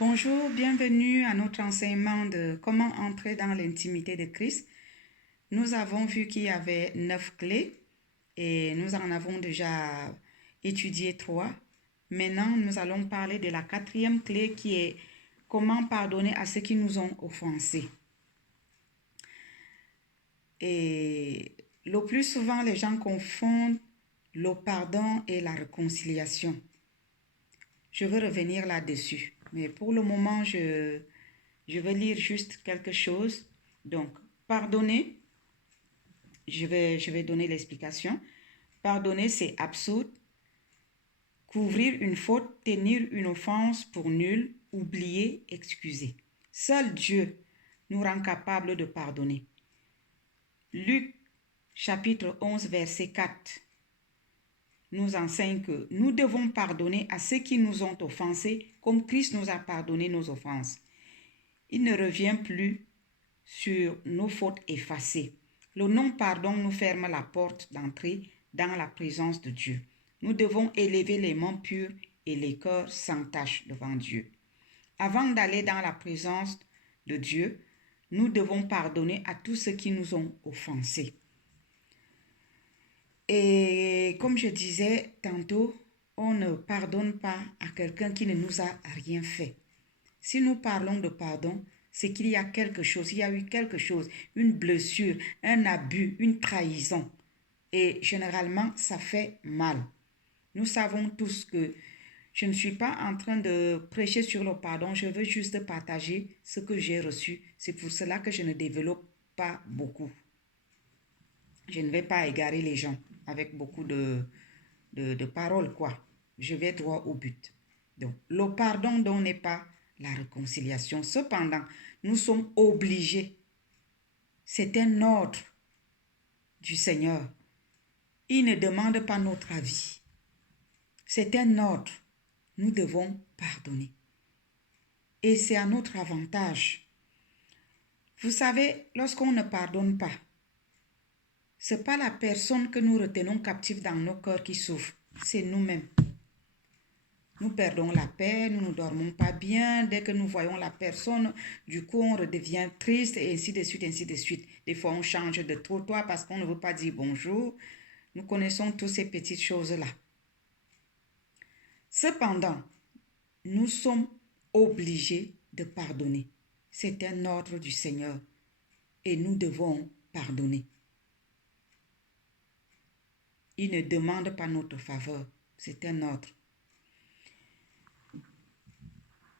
Bonjour, bienvenue à notre enseignement de comment entrer dans l'intimité de Christ. Nous avons vu qu'il y avait 9 clés et nous en avons déjà étudié 3. Maintenant, nous allons parler de la 4e clé qui est comment pardonner à ceux qui nous ont offensés. Et le plus souvent, les gens confondent le pardon et la réconciliation. Je veux revenir là-dessus. Mais pour le moment, je vais lire juste quelque chose. Donc, pardonner, je vais donner l'explication. Pardonner, c'est absurde. Couvrir une faute, tenir une offense pour nulle, oublier, excuser. Seul Dieu nous rend capables de pardonner. Luc chapitre 11, verset 4 nous enseigne que nous devons pardonner à ceux qui nous ont offensés comme Christ nous a pardonné nos offenses. Il ne revient plus sur nos fautes effacées. Le non-pardon nous ferme la porte d'entrée dans la présence de Dieu. Nous devons élever les mains pures et les cœurs sans tache devant Dieu. Avant d'aller dans la présence de Dieu, nous devons pardonner à tous ceux qui nous ont offensés. Et comme je disais tantôt, on ne pardonne pas à quelqu'un qui ne nous a rien fait. Si nous parlons de pardon, c'est qu'il y a quelque chose, il y a eu quelque chose, une blessure, un abus, une trahison. Et généralement, ça fait mal. Nous savons tous que je ne suis pas en train de prêcher sur le pardon, je veux juste partager ce que j'ai reçu. C'est pour cela que je ne développe pas beaucoup. Je ne vais pas égarer les gens avec beaucoup de paroles, quoi. Je vais droit au but. Donc, le pardon donc n'est pas la réconciliation. Cependant, nous sommes obligés. C'est un ordre du Seigneur. Il ne demande pas notre avis. C'est un ordre. Nous devons pardonner. Et c'est à notre avantage. Vous savez, lorsqu'on ne pardonne pas, ce n'est pas la personne que nous retenons captive dans nos cœurs qui souffre. C'est nous-mêmes. Nous perdons la paix, nous ne dormons pas bien. Dès que nous voyons la personne, du coup, on redevient triste et ainsi de suite, ainsi de suite. Des fois, on change de trottoir parce qu'on ne veut pas dire bonjour. Nous connaissons toutes ces petites choses-là. Cependant, nous sommes obligés de pardonner. C'est un ordre du Seigneur et nous devons pardonner. Il ne demande pas notre faveur, c'est un ordre.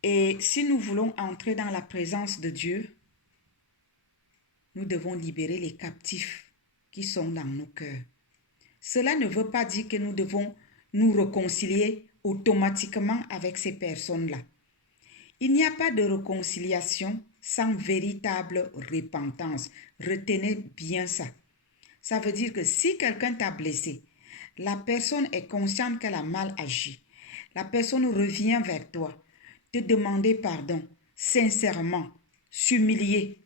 Et si nous voulons entrer dans la présence de Dieu, nous devons libérer les captifs qui sont dans nos cœurs. Cela ne veut pas dire que nous devons nous réconcilier automatiquement avec ces personnes-là. Il n'y a pas de réconciliation sans véritable repentance. Retenez bien ça. Ça veut dire que si quelqu'un t'a blessé, la personne est consciente qu'elle a mal agi. La personne revient vers toi, te demander pardon, sincèrement, s'humilier.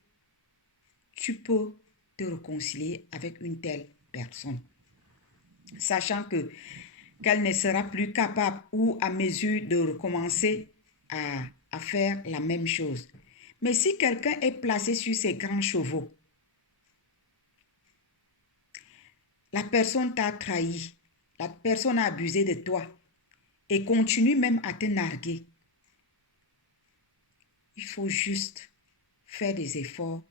Tu peux te réconcilier avec une telle personne, sachant qu'elle ne sera plus capable ou à mesure de recommencer à faire la même chose. Mais si quelqu'un est placé sur ses grands chevaux, la personne t'a trahi, la personne a abusé de toi et continue même à te narguer, il faut juste faire des efforts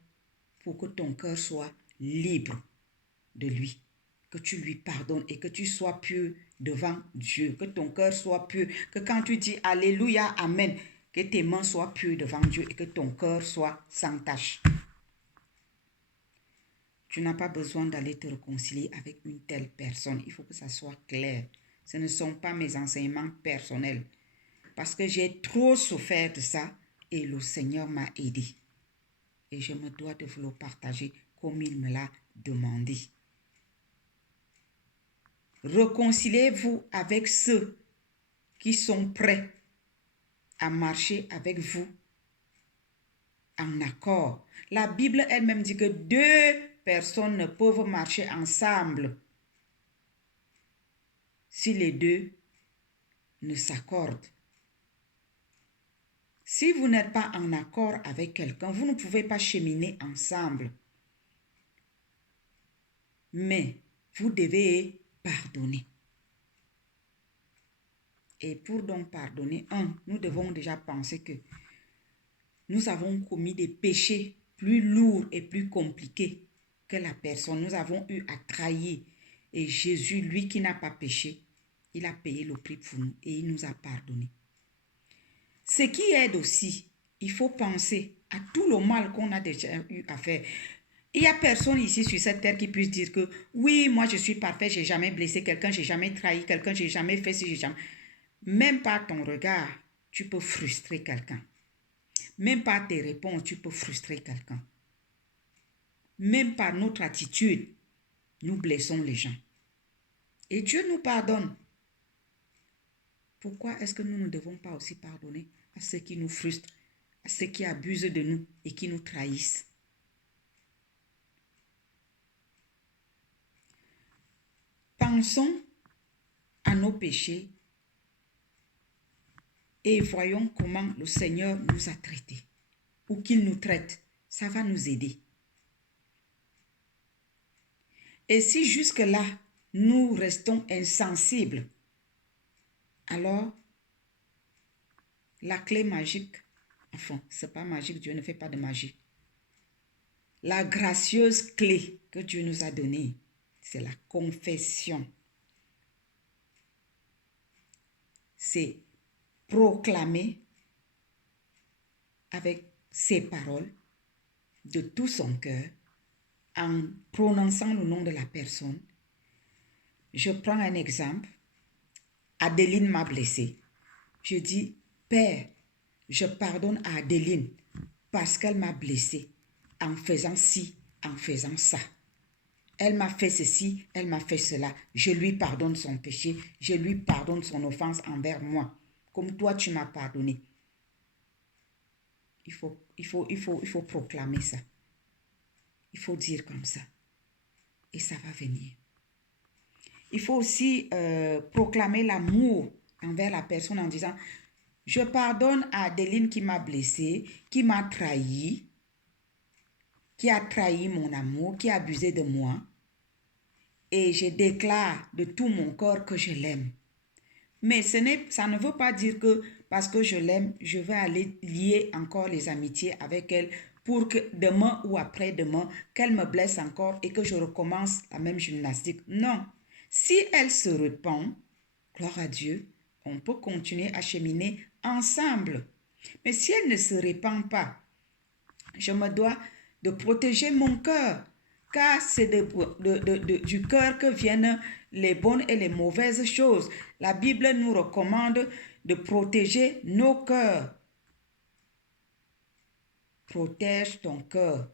pour que ton cœur soit libre de lui, que tu lui pardonnes et que tu sois pur devant Dieu, que ton cœur soit pur, que quand tu dis Alléluia, Amen, que tes mains soient pures devant Dieu et que ton cœur soit sans tache. Tu n'as pas besoin d'aller te réconcilier avec une telle personne. Il faut que ça soit clair. Ce ne sont pas mes enseignements personnels. Parce que j'ai trop souffert de ça et le Seigneur m'a aidé. Et je me dois de vous le partager comme il me l'a demandé. Réconciliez-vous avec ceux qui sont prêts à marcher avec vous en accord. La Bible elle-même dit que 2 personnes ne peuvent marcher ensemble si les 2 ne s'accordent. Si vous n'êtes pas en accord avec quelqu'un, vous ne pouvez pas cheminer ensemble. Mais vous devez pardonner. Et pour donc pardonner, nous devons déjà penser que nous avons commis des péchés plus lourds et plus compliqués que la personne. Nous avons eu à trahir. Et Jésus, lui qui n'a pas péché, il a payé le prix pour nous et il nous a pardonné. Ce qui aide aussi, il faut penser à tout le mal qu'on a déjà eu à faire. Il n'y a personne ici sur cette terre qui puisse dire que oui, moi je suis parfait, je n'ai jamais blessé quelqu'un, je n'ai jamais trahi quelqu'un, je n'ai jamais fait ci, j'ai jamais... Même par ton regard, tu peux frustrer quelqu'un. Même par tes réponses, tu peux frustrer quelqu'un. Même par notre attitude, nous blessons les gens. Et Dieu nous pardonne. Pourquoi est-ce que nous ne devons pas aussi pardonner à ceux qui nous frustrent, à ceux qui abusent de nous et qui nous trahissent? Pensons à nos péchés et voyons comment le Seigneur nous a traités ou qu'il nous traite. Ça va nous aider. Et si jusque-là, nous restons insensibles, alors la clé magique, enfin, ce n'est pas magique, Dieu ne fait pas de magie. La gracieuse clé que Dieu nous a donnée, c'est la confession. C'est proclamer avec ses paroles de tout son cœur en prononçant le nom de la personne. Je prends un exemple. Adeline m'a blessée. Je dis, Père, je pardonne à Adeline parce qu'elle m'a blessée en faisant ci, en faisant ça. Elle m'a fait ceci, elle m'a fait cela. Je lui pardonne son péché, je lui pardonne son offense envers moi, comme toi tu m'as pardonné. Il faut proclamer ça. Il faut dire comme ça. Et ça va venir. Il faut aussi proclamer l'amour envers la personne en disant, je pardonne à Adeline qui m'a blessée, qui m'a trahi, qui a trahi mon amour, qui a abusé de moi. Et je déclare de tout mon corps que je l'aime. Mais ça ne veut pas dire que parce que je l'aime, je vais aller lier encore les amitiés avec elle pour que demain ou après-demain, qu'elle me blesse encore et que je recommence la même gymnastique. Non. Si elle se repent, gloire à Dieu, on peut continuer à cheminer ensemble. Mais si elle ne se répand pas, je me dois de protéger mon cœur, car c'est du cœur que viennent les bonnes et les mauvaises choses. La Bible nous recommande de protéger nos cœurs. Protège ton cœur,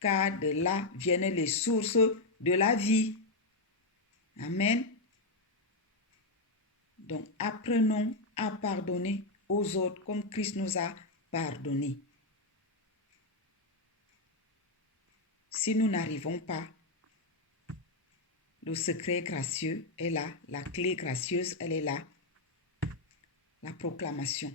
car de là viennent les sources de la vie. Amen. Donc, apprenons à pardonner aux autres comme Christ nous a pardonné. Si nous n'arrivons pas, le secret gracieux est là, la clé gracieuse, elle est là. La proclamation.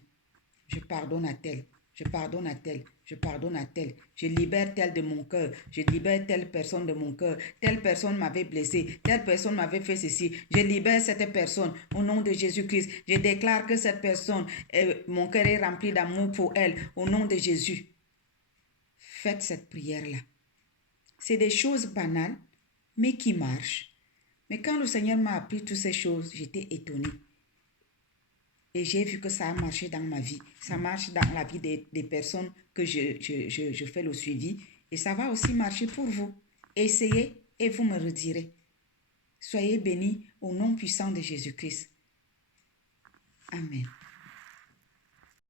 Je pardonne à tel, je pardonne à tel, je pardonne à tel. Je libère tel de mon cœur, je libère telle personne de mon cœur. Telle personne m'avait blessé, telle personne m'avait fait ceci. Je libère cette personne au nom de Jésus-Christ. Je déclare que cette personne, mon cœur est rempli d'amour pour elle au nom de Jésus. Faites cette prière-là. C'est des choses banales, mais qui marchent. Mais quand le Seigneur m'a appris toutes ces choses, j'étais étonnée. Et j'ai vu que ça a marché dans ma vie. Ça marche dans la vie des personnes que je fais le suivi. Et ça va aussi marcher pour vous. Essayez et vous me redirez. Soyez bénis au nom puissant de Jésus-Christ. Amen.